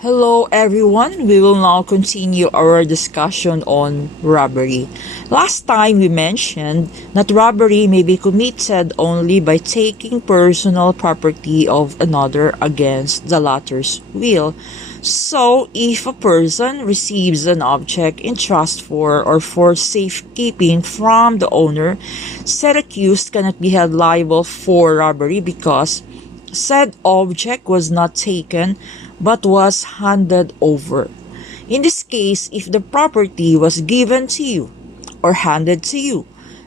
Hello everyone, we will now continue our discussion on robbery. Last time we mentioned that robbery may be committed only by taking personal property of another against the latter's will. So, if a person receives an object in trust for or for safekeeping from the owner, said accused cannot be held liable for robbery because said object was not taken but was handed over. In this case, if the property was given to you or handed to you,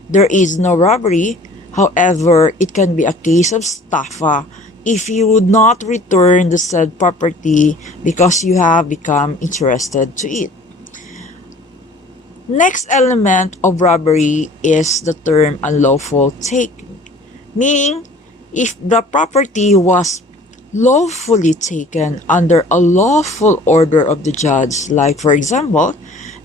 there is no robbery. However, it can be a case of estafa if you would not return the said property because you have become interested to it. Next element of robbery is the term unlawful taking, meaning if the property was lawfully taken under a lawful order of the judge, like for example,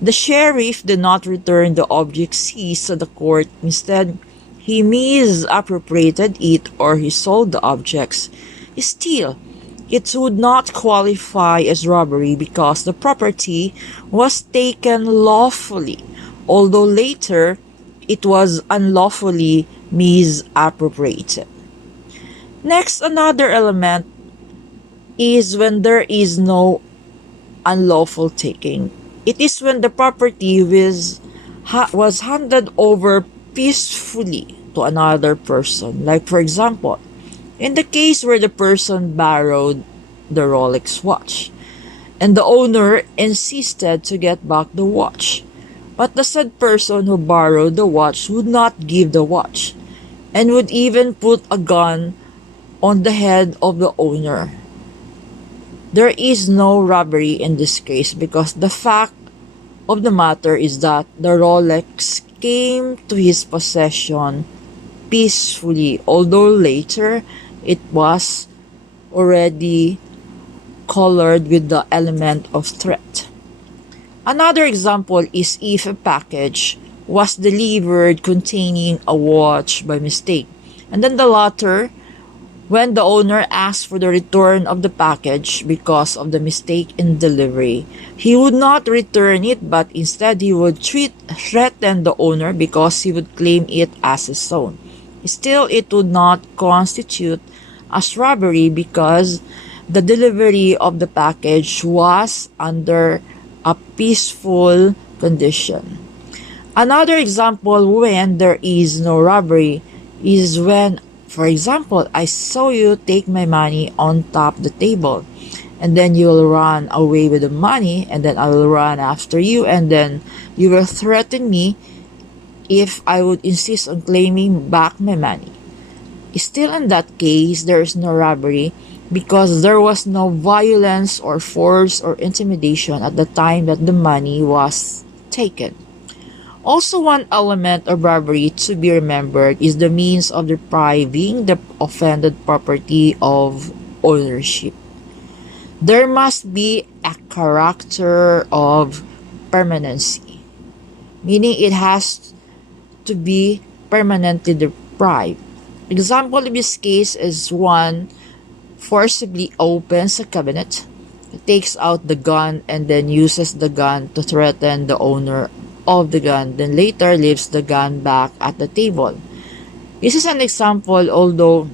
the sheriff did not return the object seized to the court, instead he misappropriated it or he sold the objects, still it would not qualify as robbery because the property was taken lawfully, although later it was unlawfully misappropriated. Next, another element is when there is no unlawful taking. It is when the property was handed over peacefully to another person. Like for example, in the case where the person borrowed the Rolex watch and the owner insisted to get back the watch, but the said person who borrowed the watch would not give the watch and would even put a gun on the head of the owner. There is no robbery in this case because the fact of the matter is that the Rolex came to his possession peacefully, although later it was already colored with the element of threat. Another example is if a package was delivered containing a watch by mistake, and then the latter, when the owner asked for the return of the package because of the mistake in delivery, he would not return it but instead he would threaten the owner because he would claim it as his own. Still, it would not constitute as robbery because the delivery of the package was under a peaceful condition. Another example when there is no robbery is when, for example, I saw you take my money on top the table and then you'll run away with the money and then I will run after you and then you will threaten me if I would insist on claiming back my money. Still, in that case, there is no robbery because there was no violence or force or intimidation at the time that the money was taken. Also, one element of robbery to be remembered is the means of depriving the offended property of ownership. There must be a character of permanency, meaning it has to be permanently deprived. Example of this case is one forcibly opens a cabinet, takes out the gun, and then uses the gun to threaten the owner of the gun, then later leaves the gun back at the table. This is an example, although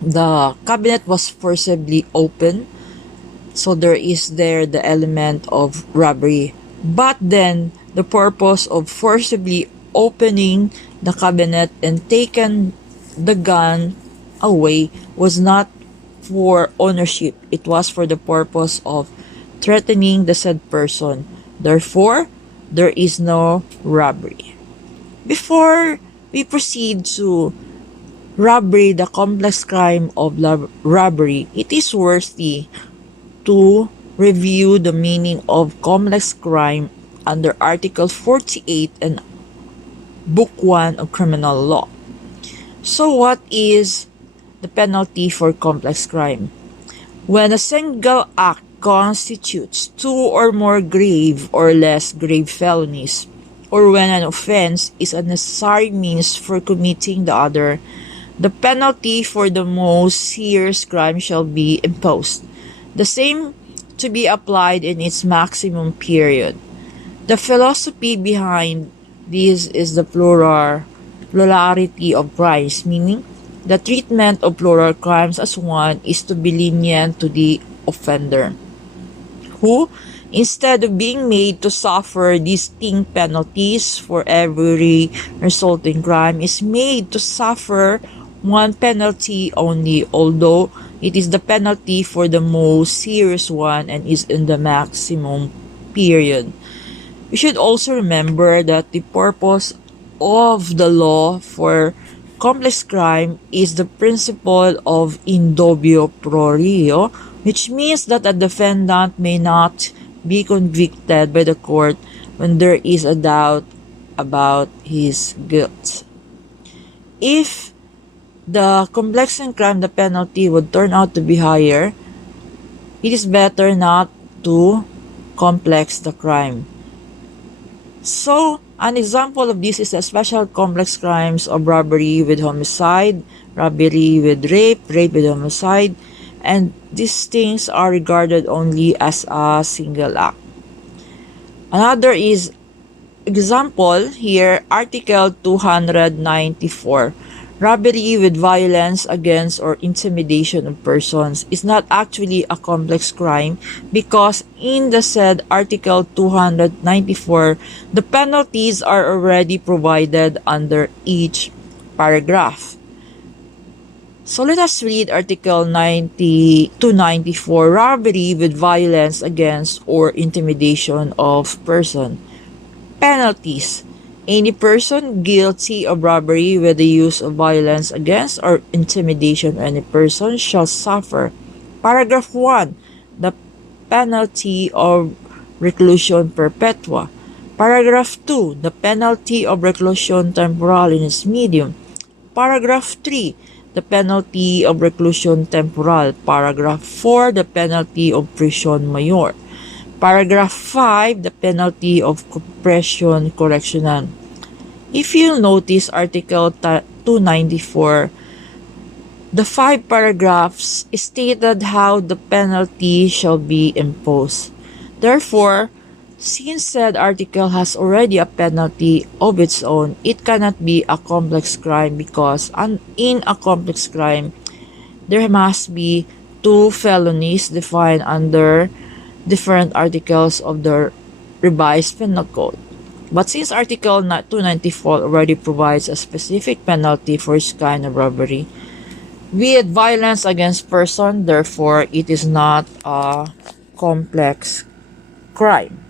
the cabinet was forcibly opened, so there is there the element of robbery. But then the purpose of forcibly opening the cabinet and taking the gun away was not for ownership. It was for the purpose of threatening the said person. Therefore, there is no robbery. Before we proceed to robbery, the complex crime of robbery, it is worthy to review the meaning of complex crime under Article 48 and Book 1 of Criminal Law. So what is the penalty for complex crime? When a single act constitutes two or more grave or less grave felonies, or when an offense is a necessary means for committing the other, the penalty for the most serious crime shall be imposed. The same to be applied in its maximum period. The philosophy behind this is the plurality of crimes, meaning the treatment of plural crimes as one is to be lenient to the offender, who, instead of being made to suffer distinct penalties for every resulting crime, is made to suffer one penalty only, although it is the penalty for the most serious one and is in the maximum period. We should also remember that the purpose of the law for complex crime is the principle of in dubio pro reo, which means that a defendant may not be convicted by the court when there is a doubt about his guilt. If the complex crime, the penalty would turn out to be higher, it is better not to complex the crime. So, an example of this is the special complex crimes of robbery with homicide, robbery with rape, rape with homicide, and these things are regarded only as a single act. Another is example here, Article 294. Robbery with violence against or intimidation of persons is not actually a complex crime because in the said Article 294, the penalties are already provided under each paragraph. So let us read Article 294, robbery with violence against or intimidation of person. Penalties. Any person guilty of robbery with the use of violence against or intimidation of any person shall suffer. Paragraph 1. The penalty of reclusion perpetua. Paragraph 2. The penalty of reclusion temporalis medium. Paragraph 3. The penalty of reclusion temporal. Paragraph 4. The penalty of prison mayor. Paragraph 5, the penalty of compression correctional. If you'll notice Article 294, the 5 paragraphs stated how the penalty shall be imposed. Therefore, since said article has already a penalty of its own, it cannot be a complex crime because in a complex crime, there must be 2 felonies defined under different articles of the revised penal code. But since Article 294 already provides a specific penalty for this kind of robbery, with violence against person, therefore it is not a complex crime.